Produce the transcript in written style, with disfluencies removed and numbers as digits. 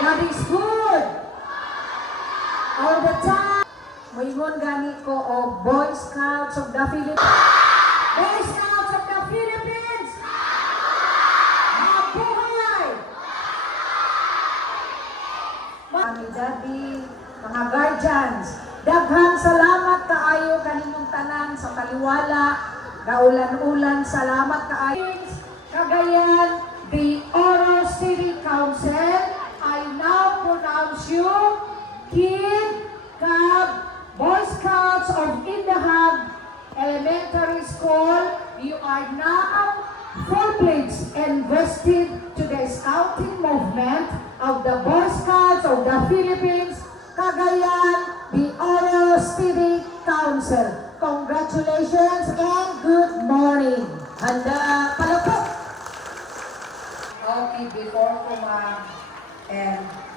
God is good. All the time. Moingon gani ko o Boy Scouts of the Philippines. Boy Scouts of the Philippines! Mabuhay! Mga daddy, mga guardians, daghang salamat kaayo kaninyong tanan sa taliwala, kaulan-ulan, salamat kaayo. Cagayan, the Oro City Council, I now pronounce you Kid, Cab, Boy Scouts of Indahag Elementary School. You are now full-fledged and vested to the scouting movement of the Boy Scouts of the Philippines, Cagayan, the Oro City Council. Congratulations and good morning. Handa palapok. Okay, before ko and